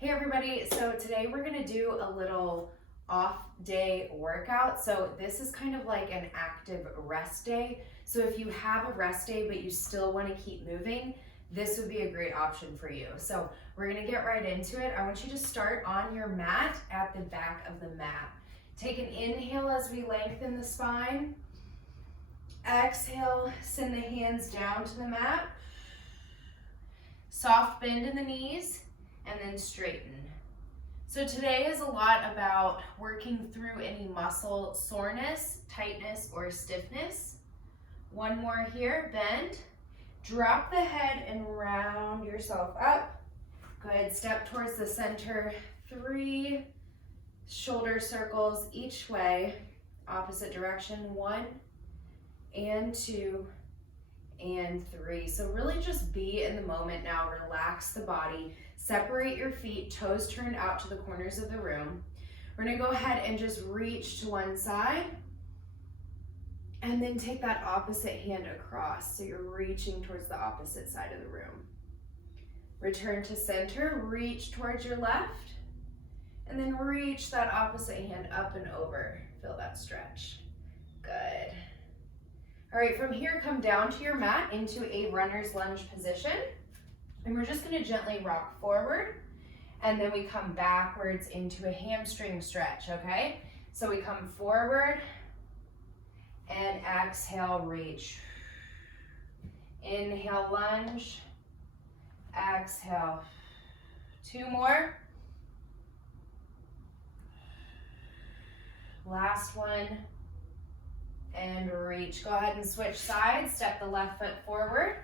Hey everybody, so today we're gonna do a little off day workout. So this is kind of like an active rest day. So if you have a rest day but you still wanna keep moving, this would be a great option for you. So we're gonna get right into it. I want you to start on your mat at the back of the mat. Take an inhale as we lengthen the spine. Exhale, send the hands down to the mat. Soft bend in the knees. And then straighten. So today is a lot about working through any muscle soreness, tightness, or stiffness. One more here, bend. Drop the head and round yourself up. Good, step towards the center. 3 shoulder circles each way, opposite direction. 1 and 2 and 3. So really just be in the moment now, relax the body. Separate your feet, toes turned out to the corners of the room. We're gonna go ahead and just reach to one side and then take that opposite hand across. So you're reaching towards the opposite side of the room. Return to center, reach towards your left, and then reach that opposite hand up and over. Feel that stretch. Good. All right, from here, come down to your mat into a runner's lunge position. And we're just gonna gently rock forward, and then we come backwards into a hamstring stretch, okay? So we come forward, and exhale, reach. Inhale, lunge. Exhale. 2 more. Last one. And reach. Go ahead and switch sides. Step the left foot forward.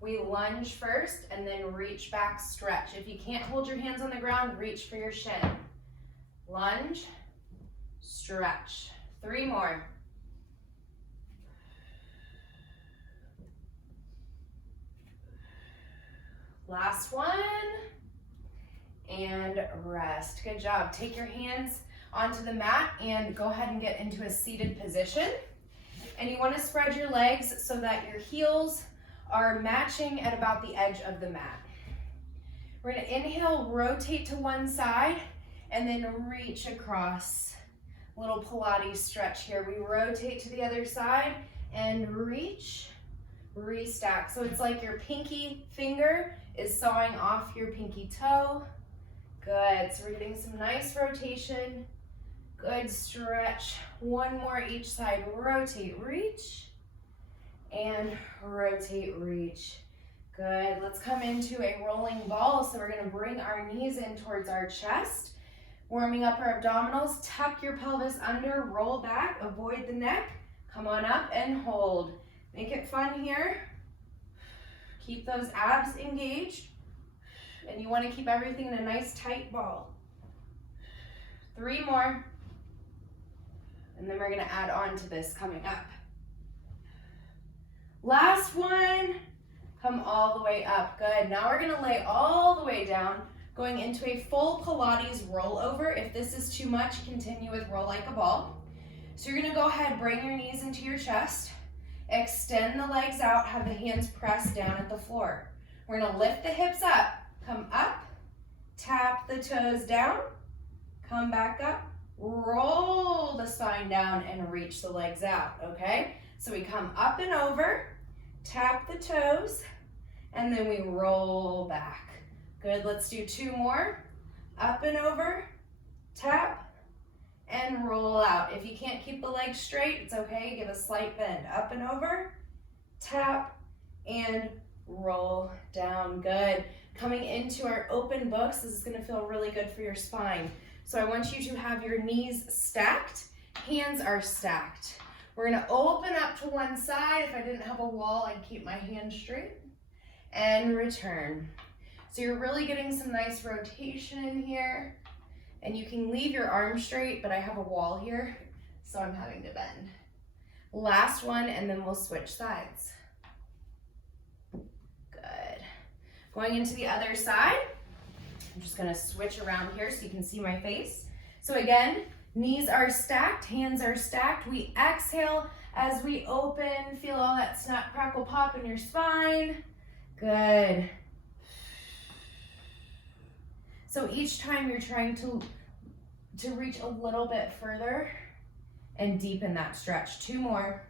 We lunge first and then reach back, stretch. If you can't hold your hands on the ground, reach for your shin. Lunge, stretch. 3 more. Last one. And rest. Good job. Take your hands onto the mat and go ahead and get into a seated position. And you want to spread your legs so that your heels are matching at about the edge of the mat. We're gonna inhale, rotate to one side, and then reach across. Little Pilates stretch here. We rotate to the other side and reach, restack. So it's like your pinky finger is sawing off your pinky toe. Good, so we're getting some nice rotation. Good stretch. 1 more each side. Rotate, reach. And rotate, reach. Good. Let's come into a rolling ball. So we're going to bring our knees in towards our chest, warming up our abdominals. Tuck your pelvis under, roll back, avoid the neck. Come on up and hold. Make it fun here. Keep those abs engaged. And you want to keep everything in a nice tight ball. 3 more. And then we're going to add on to this coming up. Last one, come all the way up. Good. Now we're gonna lay all the way down, going into a full Pilates rollover. If this is too much, continue with roll like a ball. So you're gonna go ahead, bring your knees into your chest, extend the legs out, have the hands pressed down at the floor. We're gonna lift the hips up, come up, tap the toes down, come back up, roll the spine down and reach the legs out, okay? So we come up and over, tap the toes, and then we roll back. Good, let's do 2 more. Up and over, tap, and roll out. If you can't keep the legs straight, it's okay, give a slight bend. Up and over, tap, and roll down. Good. Coming into our open books, this is gonna feel really good for your spine. So I want you to have your knees stacked, hands are stacked. We're gonna open up to one side. If I didn't have a wall, I'd keep my hands straight and return. So you're really getting some nice rotation in here, and you can leave your arms straight, but I have a wall here, so I'm having to bend. Last one, and then we'll switch sides. Good. Going into the other side, I'm just gonna switch around here so you can see my face. So again, knees are stacked, hands are stacked. We exhale as we open. Feel all that snap, crackle, pop in your spine. Good. So each time you're trying to reach a little bit further and deepen that stretch. 2 more.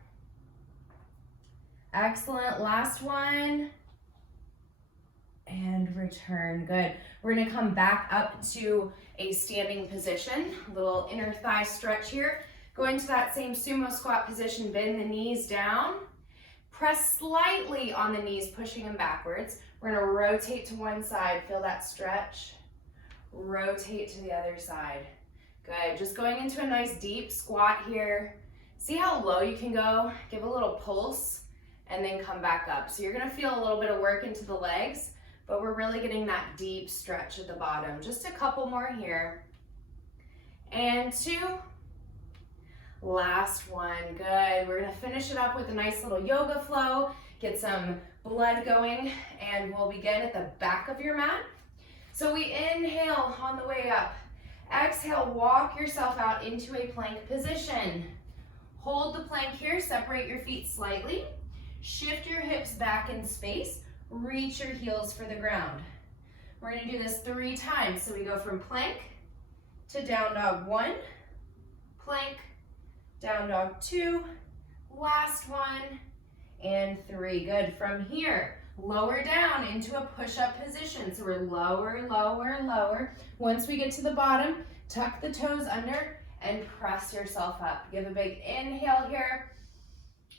Excellent, last one. And return, good. We're gonna come back up to a standing position, a little inner thigh stretch here. Go into that same sumo squat position, bend the knees down. Press slightly on the knees, pushing them backwards. We're gonna rotate to one side, feel that stretch. Rotate to the other side. Good, just going into a nice deep squat here. See how low you can go? Give a little pulse and then come back up. So you're gonna feel a little bit of work into the legs, but we're really getting that deep stretch at the bottom. Just a couple more here. And 2. Last one, good. We're gonna finish it up with a nice little yoga flow, get some blood going, and we'll begin at the back of your mat. So we inhale on the way up. Exhale, walk yourself out into a plank position. Hold the plank here, separate your feet slightly. Shift your hips back in space. Reach your heels for the ground. We're gonna do this 3 times. So we go from plank to down dog 1, plank, down dog 2, last one, and 3. Good. From here, lower down into a push-up position. So we're lower, lower, lower. Once we get to the bottom, tuck the toes under and press yourself up. Give a big inhale here.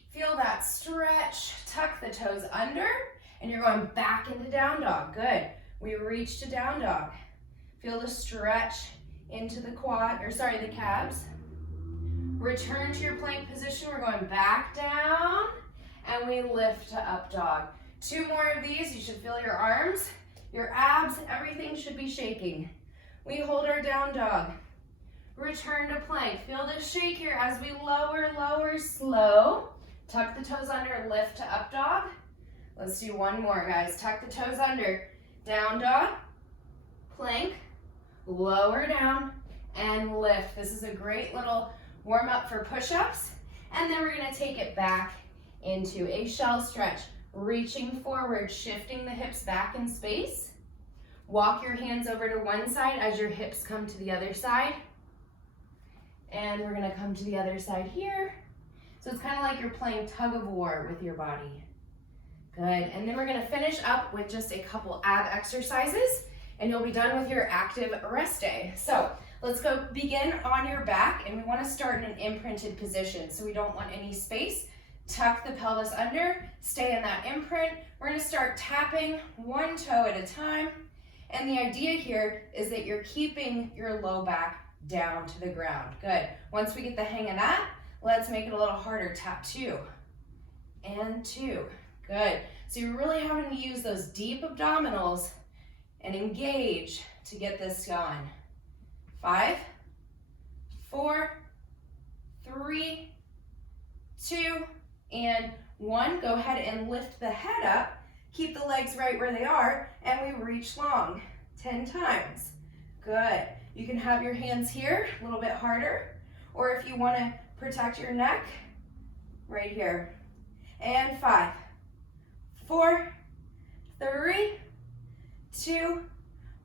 Feel that stretch. Tuck the toes under, and you're going back into down dog. Good. We reach to down dog. Feel the stretch into the the calves. Return to your plank position. We're going back down, and we lift to up dog. 2 more of these. You should feel your arms, your abs, everything should be shaking. We hold our down dog. Return to plank. Feel the shake here as we lower, lower, slow. Tuck the toes under, lift to up dog. Let's do 1 more, guys. Tuck the toes under, down dog, plank, lower down, and lift. This is a great little warm up for push-ups. And then we're gonna take it back into a shell stretch. Reaching forward, shifting the hips back in space. Walk your hands over to one side as your hips come to the other side. And we're gonna come to the other side here. So it's kind of like you're playing tug of war with your body. Good, and then we're gonna finish up with just a couple ab exercises, and you'll be done with your active rest day. So let's go begin on your back, and we wanna start in an imprinted position, so we don't want any space. Tuck the pelvis under, stay in that imprint. We're gonna start tapping 1 toe at a time. And the idea here is that you're keeping your low back down to the ground. Good. Once we get the hang of that, let's make it a little harder. Tap 2 and 2. Good. So you're really having to use those deep abdominals and engage to get this going. 5, 4, 3, 2, and 1. Go ahead and lift the head up. Keep the legs right where they are, and we reach long 10 times. Good. You can have your hands here, a little bit harder, or if you want to protect your neck, right here. And 5, 4, 3, 2,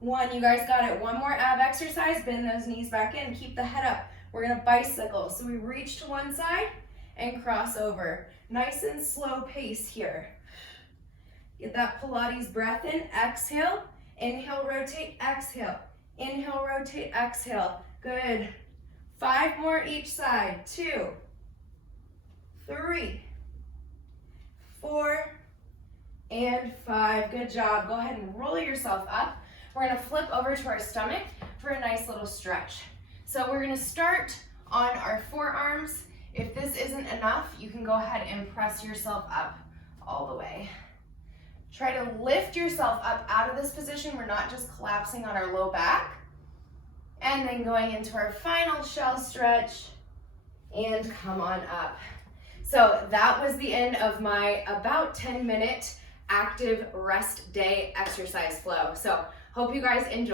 1. You guys got it. 1 more ab exercise. Bend those knees back in. Keep the head up. We're going to bicycle. So we reach to one side and cross over. Nice and slow pace here. Get that Pilates breath in. Exhale. Inhale, rotate, exhale. Inhale, rotate, exhale. Good. 5 more each side. 2, 3, 4, and 5. Good job. Go ahead and roll yourself up. We're going to flip over to our stomach for a nice little stretch. So we're going to start on our forearms. If this isn't enough, you can go ahead and press yourself up all the way. Try to lift yourself up out of this position. We're not just collapsing on our low back. And then going into our final shell stretch and come on up. So that was the end of my about 10-minute active rest day exercise flow. So hope you guys enjoyed.